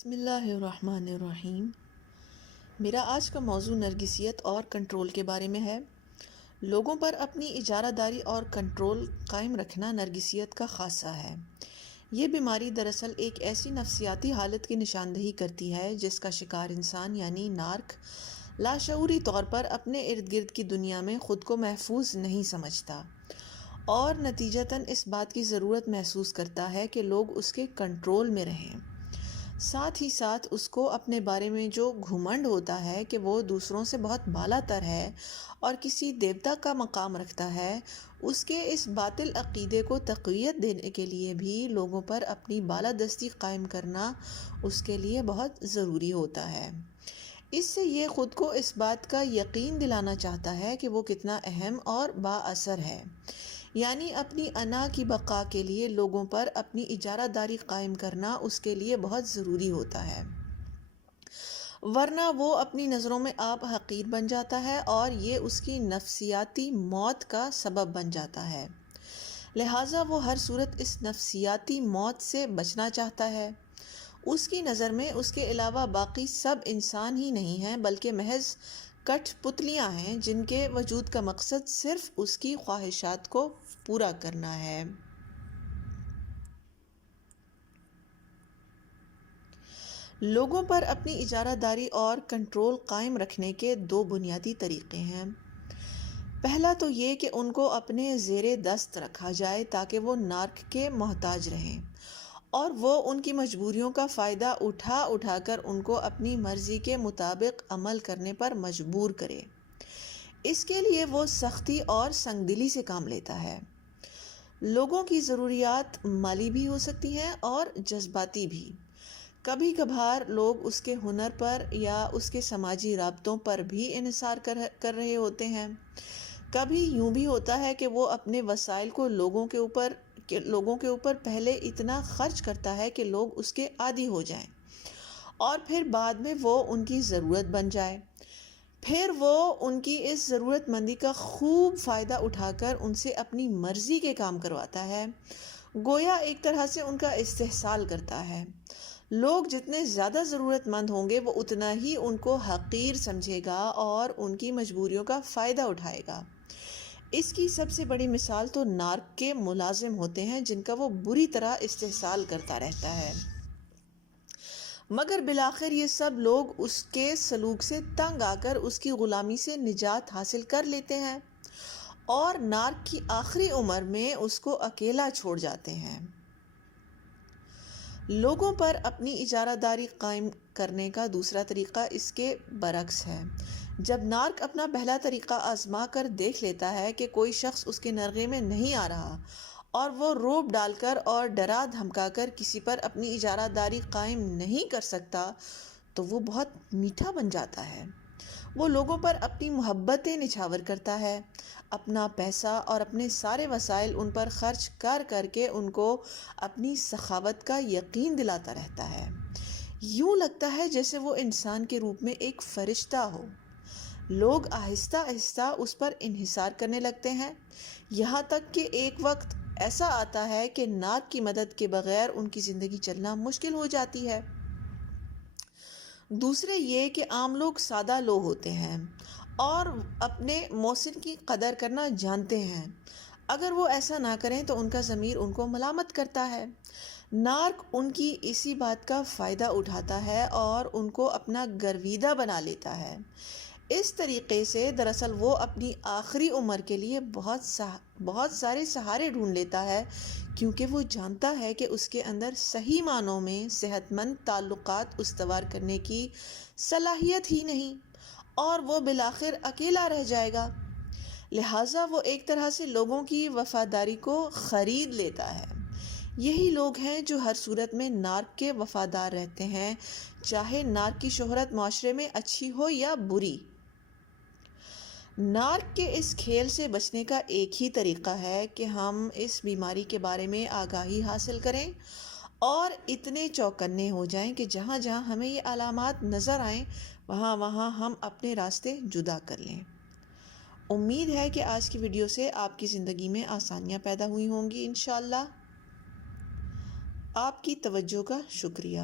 بسم اللہ الرحمن الرحیم۔ میرا آج کا موضوع نرگسیت اور کنٹرول کے بارے میں ہے۔ لوگوں پر اپنی اجارہ داری اور کنٹرول قائم رکھنا نرگسیت کا خاصہ ہے۔ یہ بیماری دراصل ایک ایسی نفسیاتی حالت کی نشاندہی کرتی ہے جس کا شکار انسان یعنی نارک لاشعوری طور پر اپنے ارد گرد کی دنیا میں خود کو محفوظ نہیں سمجھتا اور نتیجتاً اس بات کی ضرورت محسوس کرتا ہے کہ لوگ اس کے کنٹرول میں رہیں۔ ساتھ ہی ساتھ اس کو اپنے بارے میں جو گھمنڈ ہوتا ہے کہ وہ دوسروں سے بہت بالا تر ہے اور کسی دیوتا کا مقام رکھتا ہے، اس کے اس باطل عقیدے کو تقویت دینے کے لیے بھی لوگوں پر اپنی بالادستی قائم کرنا اس کے لیے بہت ضروری ہوتا ہے۔ اس سے یہ خود کو اس بات کا یقین دلانا چاہتا ہے کہ وہ کتنا اہم اور با اثر ہے، یعنی اپنی انا کی بقا کے لیے لوگوں پر اپنی اجارہ داری قائم کرنا اس کے لیے بہت ضروری ہوتا ہے، ورنہ وہ اپنی نظروں میں آپ حقیر بن جاتا ہے اور یہ اس کی نفسیاتی موت کا سبب بن جاتا ہے۔ لہٰذا وہ ہر صورت اس نفسیاتی موت سے بچنا چاہتا ہے۔ اس کی نظر میں اس کے علاوہ باقی سب انسان ہی نہیں ہیں بلکہ محض کٹھ پتلیاں ہیں جن کے وجود کا مقصد صرف اس کی خواہشات کو پورا کرنا ہے۔ لوگوں پر اپنی اجارہ داری اور کنٹرول قائم رکھنے کے دو بنیادی طریقے ہیں۔ پہلا تو یہ کہ ان کو اپنے زیر دست رکھا جائے تاکہ وہ نارک کے محتاج رہیں اور وہ ان کی مجبوریوں کا فائدہ اٹھا کر ان کو اپنی مرضی کے مطابق عمل کرنے پر مجبور کرے۔ اس کے لیے وہ سختی اور سنگ دلی سے کام لیتا ہے۔ لوگوں کی ضروریات مالی بھی ہو سکتی ہیں اور جذباتی بھی۔ کبھی کبھار لوگ اس کے ہنر پر یا اس کے سماجی رابطوں پر بھی انحصار کر رہے ہوتے ہیں۔ کبھی یوں بھی ہوتا ہے کہ وہ اپنے وسائل کو لوگوں کے اوپر پہلے اتنا خرچ کرتا ہے کہ لوگ اس کے عادی ہو جائیں اور پھر بعد میں وہ ان کی ضرورت بن جائے۔ پھر وہ ان کی اس ضرورت مندی کا خوب فائدہ اٹھا کر ان سے اپنی مرضی کے کام کرواتا ہے، گویا ایک طرح سے ان کا استحصال کرتا ہے۔ لوگ جتنے زیادہ ضرورت مند ہوں گے وہ اتنا ہی ان کو حقیر سمجھے گا اور ان کی مجبوریوں کا فائدہ اٹھائے گا۔ اس کی سب سے بڑی مثال تو نارک کے ملازم ہوتے ہیں جن کا وہ بری طرح استحصال کرتا رہتا ہے، مگر بالآخر یہ سب لوگ اس کے سلوک سے تنگ آ کر اس کی غلامی سے نجات حاصل کر لیتے ہیں اور نارک کی آخری عمر میں اس کو اکیلا چھوڑ جاتے ہیں۔ لوگوں پر اپنی اجارہ داری قائم کرنے کا دوسرا طریقہ اس کے برعکس ہے۔ جب نارک اپنا پہلا طریقہ آزما کر دیکھ لیتا ہے کہ کوئی شخص اس کے نرغے میں نہیں آ رہا اور وہ روب ڈال کر اور ڈرا دھمکا کر کسی پر اپنی اجارہ داری قائم نہیں کر سکتا تو وہ بہت میٹھا بن جاتا ہے۔ وہ لوگوں پر اپنی محبتیں نچھاور کرتا ہے، اپنا پیسہ اور اپنے سارے وسائل ان پر خرچ کر کے ان کو اپنی سخاوت کا یقین دلاتا رہتا ہے۔ یوں لگتا ہے جیسے وہ انسان کے روپ میں ایک فرشتہ ہو۔ لوگ آہستہ آہستہ اس پر انحصار کرنے لگتے ہیں، یہاں تک کہ ایک وقت ایسا آتا ہے کہ نارک کی مدد کے بغیر ان کی زندگی چلنا مشکل ہو جاتی ہے۔ دوسرے یہ کہ عام لوگ سادہ لوگ ہوتے ہیں اور اپنے محسن کی قدر کرنا جانتے ہیں۔ اگر وہ ایسا نہ کریں تو ان کا ضمیر ان کو ملامت کرتا ہے۔ نارک ان کی اسی بات کا فائدہ اٹھاتا ہے اور ان کو اپنا گرویدہ بنا لیتا ہے۔ اس طریقے سے دراصل وہ اپنی آخری عمر کے لیے بہت سارے سہارے ڈھونڈ لیتا ہے، کیونکہ وہ جانتا ہے کہ اس کے اندر صحیح معنوں میں صحت مند تعلقات استوار کرنے کی صلاحیت ہی نہیں اور وہ بالآخر اکیلا رہ جائے گا۔ لہٰذا وہ ایک طرح سے لوگوں کی وفاداری کو خرید لیتا ہے۔ یہی لوگ ہیں جو ہر صورت میں نارک کے وفادار رہتے ہیں، چاہے نارک کی شہرت معاشرے میں اچھی ہو یا بری۔ نارک کے اس کھیل سے بچنے کا ایک ہی طریقہ ہے کہ ہم اس بیماری کے بارے میں آگاہی حاصل کریں اور اتنے چوکنے ہو جائیں کہ جہاں جہاں ہمیں یہ علامات نظر آئیں وہاں ہم اپنے راستے جدا کر لیں۔ امید ہے کہ آج کی ویڈیو سے آپ کی زندگی میں آسانیاں پیدا ہوئی ہوں گی انشاءاللہ۔ آپ کی توجہ کا شکریہ۔